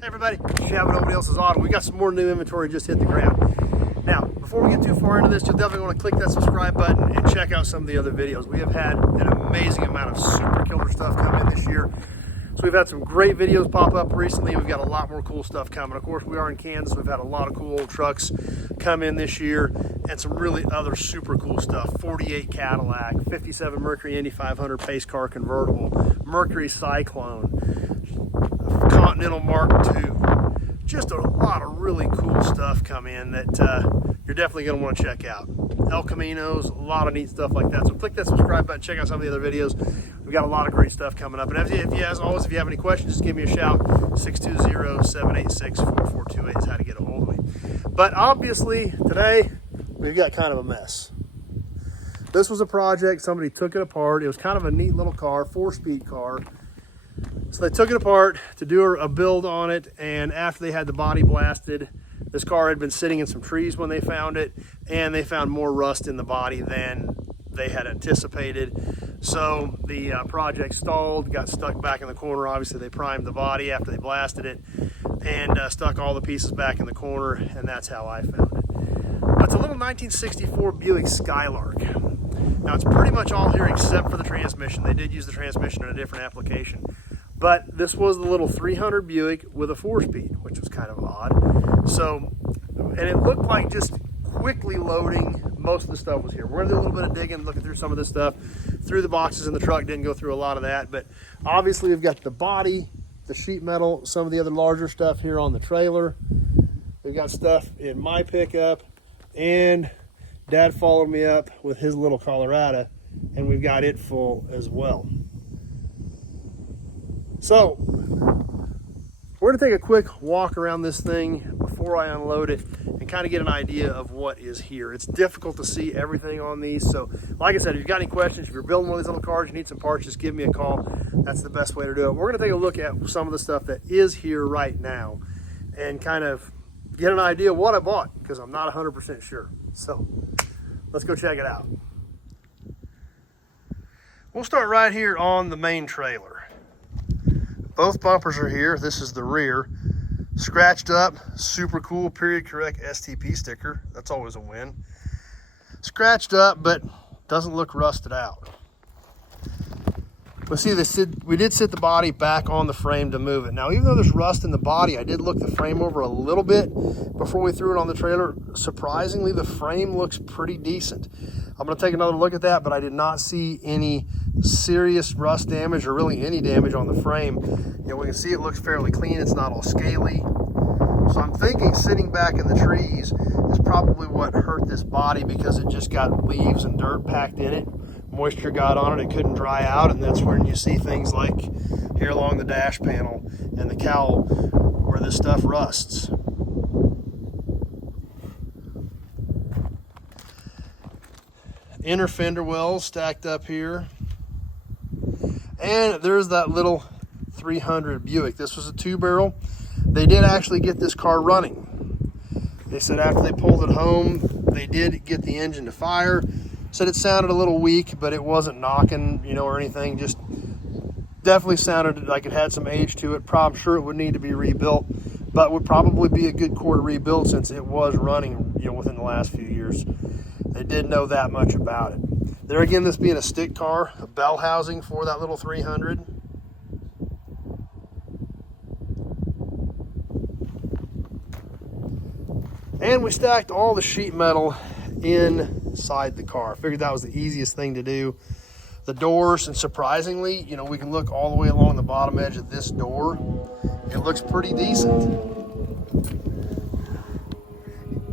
Hey everybody, Shabba Nobody Else's Auto. We got some more new inventory just hit the ground. Now, before we get too far into this, you'll definitely want to click that subscribe button and check out some of the other videos. We have had an amazing amount of super killer stuff come in this year. So we've had some great videos pop up recently. We've got a lot more cool stuff coming. Of course, we are in Kansas. We've had a lot of cool old trucks come in this year and some really other super cool stuff. 48 Cadillac, 57 Mercury Indy 500 pace car convertible, Mercury Cyclone, Continental Mark II. Just a lot of really cool stuff come in that you're definitely going to want to check out. El Caminos, a lot of neat stuff like that. So click that subscribe button, check out some of the other videos. We've got a lot of great stuff coming up. And as always, if you have any questions, just give me a shout. 620-786-4428 is how to get a hold of me. But obviously, today, we've got kind of a mess. This was a project, somebody took it apart. It was kind of a neat little car, 4-speed car. So they took it apart to do a build on it, and after they had the body blasted, this car had been sitting in some trees when they found it, and they found more rust in the body than they had anticipated. So the project stalled, got stuck back in the corner. Obviously they primed the body after they blasted it and stuck all the pieces back in the corner, and that's how I found it. It's a little 1964 Buick Skylark. Now it's pretty much all here except for the transmission. They did use the transmission in a different application. But this was the little 300 Buick with a 4-speed, which was kind of odd. So, and it looked like just quickly loading, most of the stuff was here. We're gonna do a little bit of digging, looking through some of this stuff. Through the boxes in the truck, didn't go through a lot of that, but obviously we've got the body, the sheet metal, some of the other larger stuff here on the trailer. We've got stuff in my pickup, and Dad followed me up with his little Colorado, and we've got it full as well. So, we're gonna take a quick walk around this thing before I unload it and kind of get an idea of what is here. It's difficult to see everything on these, so like I said, if you've got any questions, if you're building one of these little cars, you need some parts, just give me a call. That's the best way to do it. We're gonna take a look at some of the stuff that is here right now and kind of get an idea of what I bought, because I'm not 100% sure. So, let's go check it out. We'll start right here on the main trailer. Both bumpers are here. This is the rear. Scratched up, super cool period correct STP sticker. That's always a win. Scratched up, but doesn't look rusted out. But see, we did sit the body back on the frame to move it. Now, even though there's rust in the body, I did look the frame over a little bit before we threw it on the trailer. Surprisingly, the frame looks pretty decent. I'm gonna take another look at that, but I did not see any serious rust damage or really any damage on the frame. You know, we can see it looks fairly clean. It's not all scaly. So I'm thinking sitting back in the trees is probably what hurt this body, because it just got leaves and dirt packed in it. Moisture got on it, it couldn't dry out, and that's when you see things like here along the dash panel and the cowl where this stuff rusts. Inner fender wells stacked up here. And there's that little 300 Buick. This was a 2-barrel. They did actually get this car running. They said after they pulled it home, they did get the engine to fire. Said it sounded a little weak, but it wasn't knocking, you know, or anything. Just definitely sounded like it had some age to it. I'm sure it would need to be rebuilt, but would probably be a good core to rebuild since it was running, you know, within the last few years. They did know that much about it. There again, this being a stick car, a bell housing for that little 300. And we stacked all the sheet metal inside the car. I figured that was the easiest thing to do. The doors, and surprisingly, you know, we can look all the way along the bottom edge of this door. It looks pretty decent.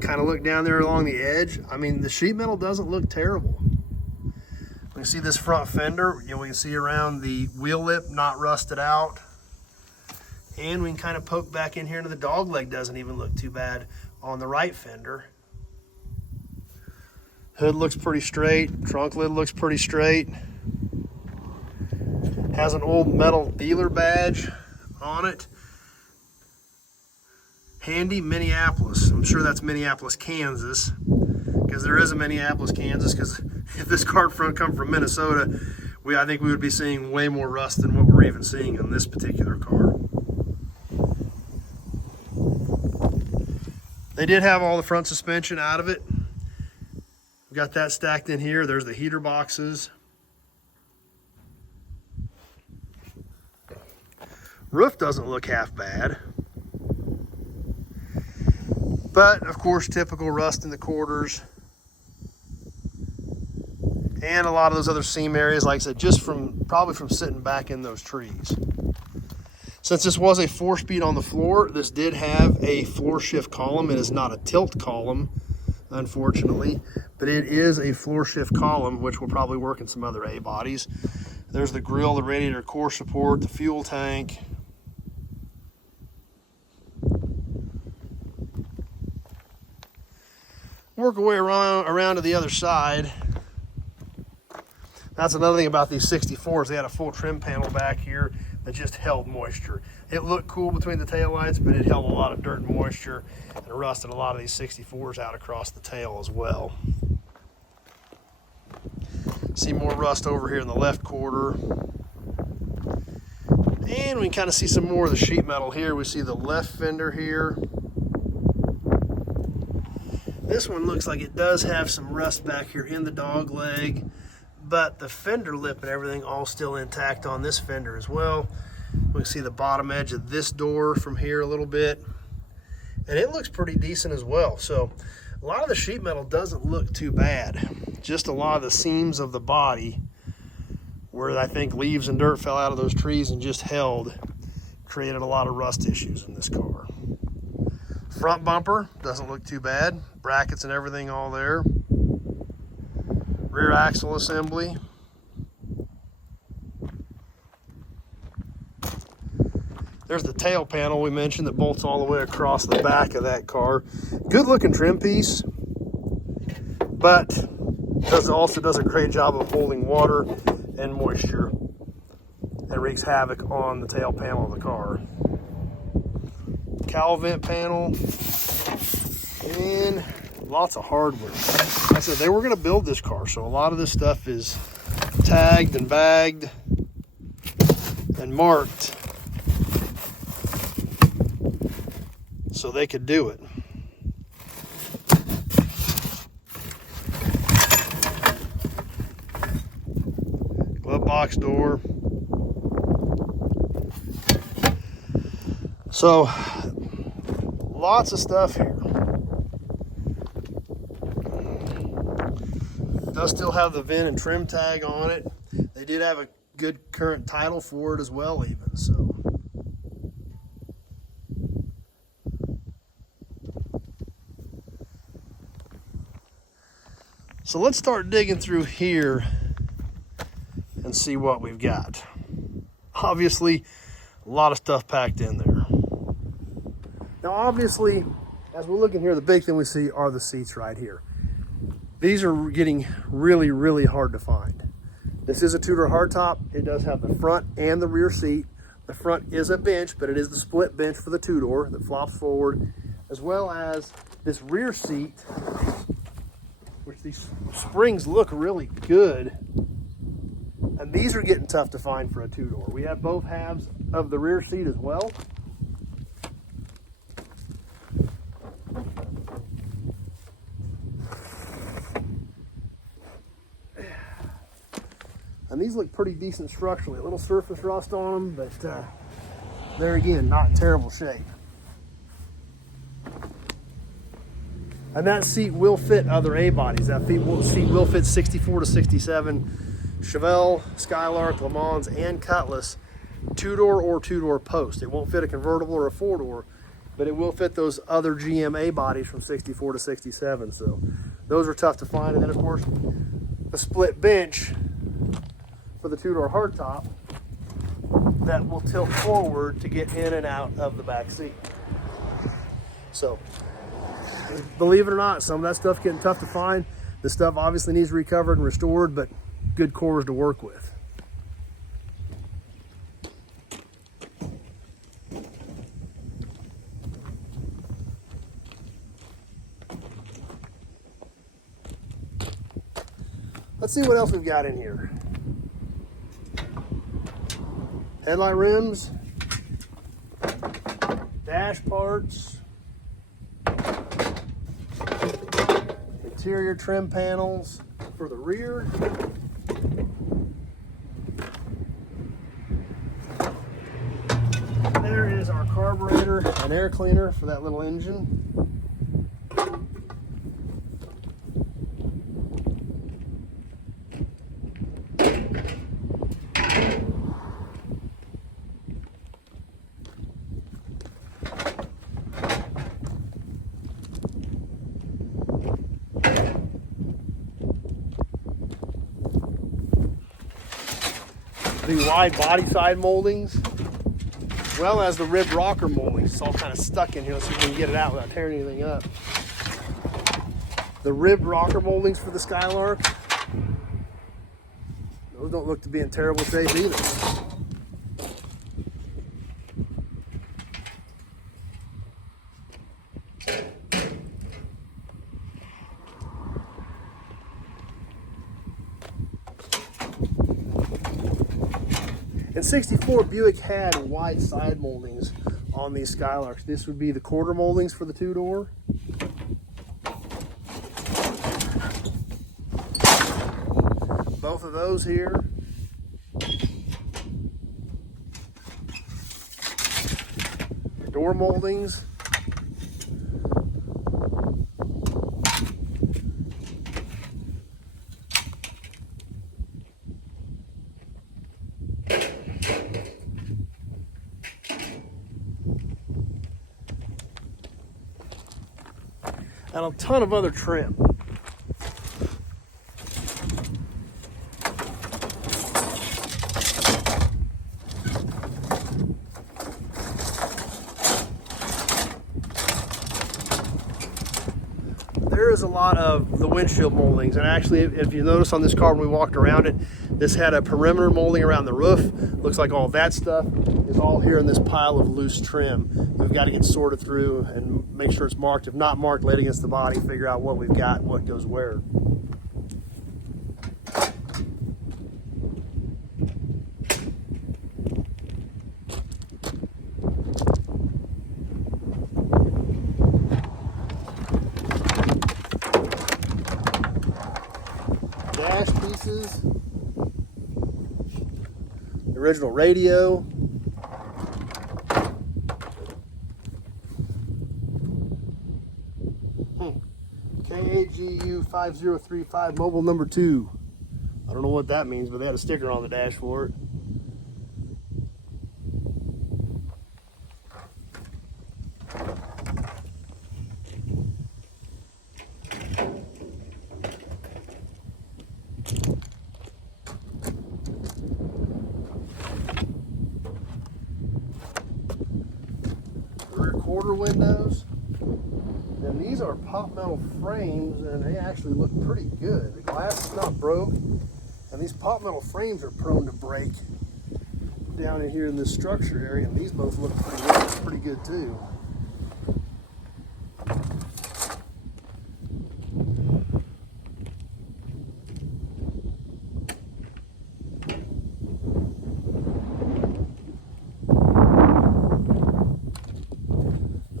Kind of look down there along the edge. I mean, the sheet metal doesn't look terrible. We can see this front fender. You know, we can see around the wheel lip, not rusted out. And we can kind of poke back in here into the dog leg. Doesn't even look too bad on the right fender. Hood looks pretty straight. Trunk lid looks pretty straight. Has an old metal dealer badge on it. Handy Minneapolis. I'm sure that's Minneapolis, Kansas, because there is a Minneapolis, Kansas, because if this car front come from Minnesota, I think we would be seeing way more rust than what we're even seeing in this particular car. They did have all the front suspension out of it. We've got that stacked in here. There's the heater boxes. Roof doesn't look half bad. But of course, typical rust in the quarters. And a lot of those other seam areas, like I said, just probably from sitting back in those trees. Since this was a 4-speed on the floor, this did have a floor shift column. It is not a tilt column, unfortunately, but it is a floor shift column, which will probably work in some other A bodies. There's the grill, the radiator core support, the fuel tank. Work our way around to the other side. That's another thing about these 64s. They had a full trim panel back here that just held moisture. It looked cool between the taillights, but it held a lot of dirt and moisture and rusted a lot of these 64s out across the tail as well. See more rust over here in the left quarter. And we can kind of see some more of the sheet metal here. We see the left fender here. This one looks like it does have some rust back here in the dog leg, but the fender lip and everything all still intact on this fender as well. We can see the bottom edge of this door from here a little bit, and it looks pretty decent as well. So a lot of the sheet metal doesn't look too bad. Just a lot of the seams of the body where I think leaves and dirt fell out of those trees and just held, created a lot of rust issues in this car. Front bumper doesn't look too bad. Brackets and everything all there. Rear axle assembly. There's the tail panel we mentioned that bolts all the way across the back of that car. Good looking trim piece, but also does a great job of holding water and moisture and wreaks havoc on the tail panel of the car. Cowl vent panel, and lots of hardware. Like I said, they were going to build this car, so a lot of this stuff is tagged and bagged and marked so they could do it. Glove box door. So lots of stuff here. Does still have the VIN and trim tag on it. They did have a good current title for it as well, even so. So let's start digging through here and see what we've got. Obviously, a lot of stuff packed in there. Now, obviously, as we're looking here, the big thing we see are the seats right here. These are getting really, really hard to find. This is a two-door hardtop. It does have the front and the rear seat. The front is a bench, but it is the split bench for the two-door that flops forward, as well as this rear seat, which these springs look really good. And these are getting tough to find for a two-door. We have both halves of the rear seat as well. And these look pretty decent structurally. A little surface rust on them, but there again, not in terrible shape. And that seat will fit other A bodies. That seat will fit 64 to 67 Chevelle, Skylark, Le Mans, and Cutlass, two-door or two-door post. It won't fit a convertible or a four-door, but it will fit those other GM A bodies from 64 to 67. So those are tough to find. And then of course, the split bench for the two-door hardtop that will tilt forward to get in and out of the back seat. So, believe it or not, some of that stuff getting tough to find. This stuff obviously needs recovered and restored, but good cores to work with. Let's see what else we've got in here. Headlight rims, dash parts, interior trim panels for the rear. There is our carburetor and air cleaner for that little engine. The wide body side moldings, as well as the rib rocker moldings. It's all kind of stuck in here. Let's see if we can get it out without tearing anything up. The rib rocker moldings for the Skylark. Those don't look to be in terrible shape either. In '64, Buick had wide side moldings on these Skylarks. This would be the quarter moldings for the two-door. Both of those here. Door moldings. And a ton of other trim. There is a lot of the windshield moldings, and actually if you notice on this car when we walked around it, this had a perimeter molding around the roof. Looks like all that stuff is all here in this pile of loose trim. We've got to get sorted through and make sure it's marked. If not marked, lay it against the body, figure out what we've got and what goes where. Dash pieces, the original radio, KAGU 5035 mobile number 2. I don't know what that means, but they had a sticker on the dash for it. Rear quarter windows. And these are pop metal frames, and they actually look pretty good. The glass is not broke, and these pop metal frames are prone to break down in here in this structure area, and these both look pretty good too.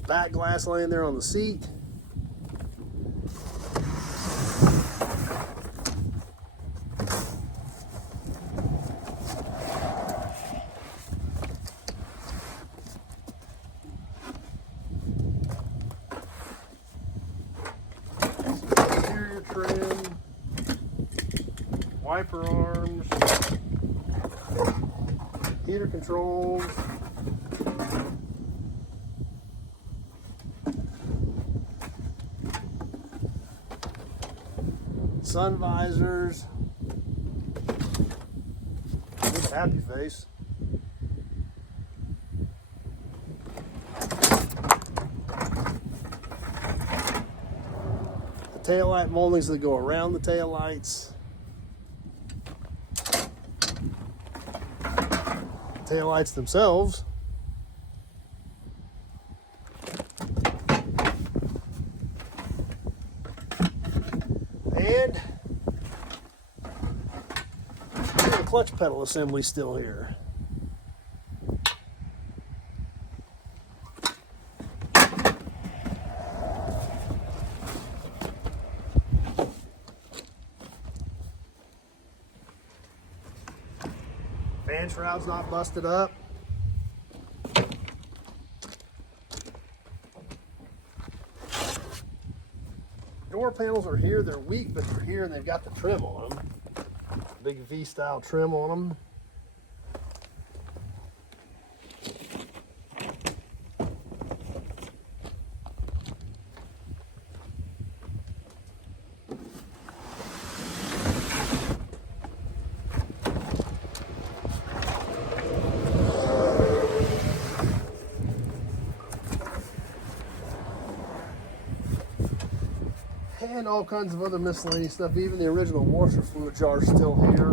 Back glass laying there on the seat. Interior trim, wiper arms, heater controls. Sun visors. Good happy face. The taillight moldings that go around the taillights. Taillights themselves. And the clutch pedal assembly still here. Fan shroud's not busted up. Door panels are here, they're weak, but they're here and they've got the trim on them. Big V-style trim on them. And all kinds of other miscellaneous stuff. Even the original washer fluid jar is still here.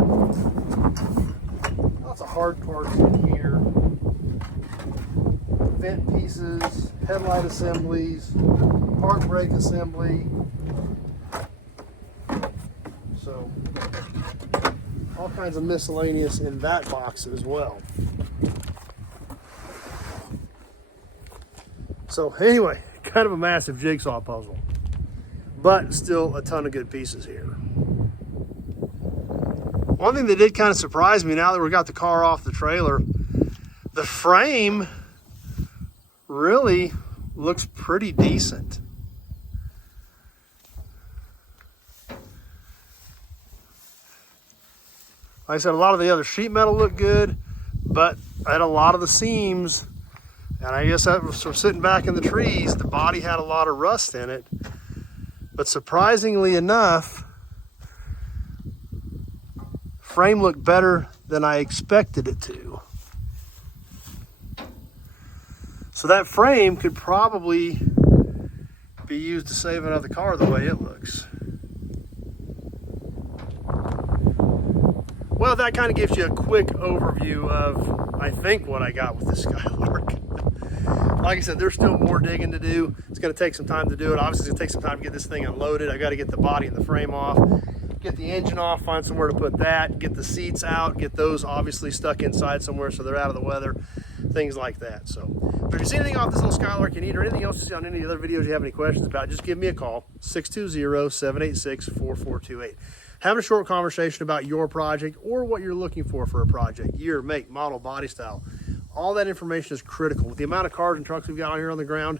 Lots of hard parts in here. Vent pieces, headlight assemblies, park brake assembly. So, all kinds of miscellaneous in that box as well. So anyway, kind of a massive jigsaw puzzle, but still a ton of good pieces here. One thing that did kind of surprise me, now that we got the car off the trailer, the frame really looks pretty decent. Like I said, a lot of the other sheet metal looked good, but at a lot of the seams, and I guess that was from sitting back in the trees, the body had a lot of rust in it. But surprisingly enough, frame looked better than I expected it to. So that frame could probably be used to save another car the way it looks. Well, that kind of gives you a quick overview of, I think, what I got with this Skylark. Like I said, there's still more digging to do. It's going to take some time to do it. Obviously, it's going to take some time to get this thing unloaded. I got to get the body and the frame off, get the engine off, find somewhere to put that, get the seats out, get those obviously stuck inside somewhere so they're out of the weather, things like that. So, but if you see anything off this little Skylark you need, or anything else you see on any of the other videos you have any questions about, just give me a call, 620-786-4428. Having a short conversation about your project or what you're looking for a project, year, make, model, body style. All that information is critical. With the amount of cars and trucks we've got out here on the ground,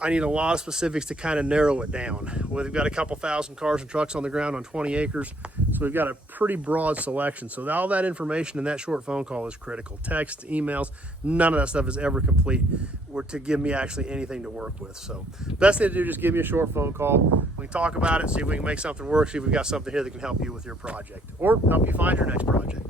I need a lot of specifics to kind of narrow it down. We've got a couple thousand cars and trucks on the ground on 20 acres, so we've got a pretty broad selection. So all that information in that short phone call is critical. Text, emails, none of that stuff is ever complete or to give me actually anything to work with. So best thing to do is just give me a short phone call. We can talk about it, see if we can make something work, see if we've got something here that can help you with your project or help you find your next project.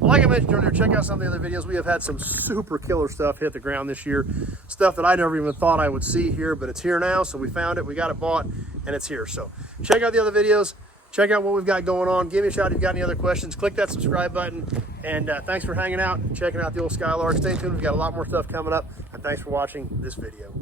Well, like I mentioned earlier, check out some of the other videos. We have had some super killer stuff hit the ground this year. Stuff that I never even thought I would see here, but it's here now. So we found it, we got it bought, and it's here. So check out the other videos. Check out what we've got going on. Give me a shout if you've got any other questions. Click that subscribe button. And thanks for hanging out and checking out the old Skylark. Stay tuned. We've got a lot more stuff coming up. And thanks for watching this video.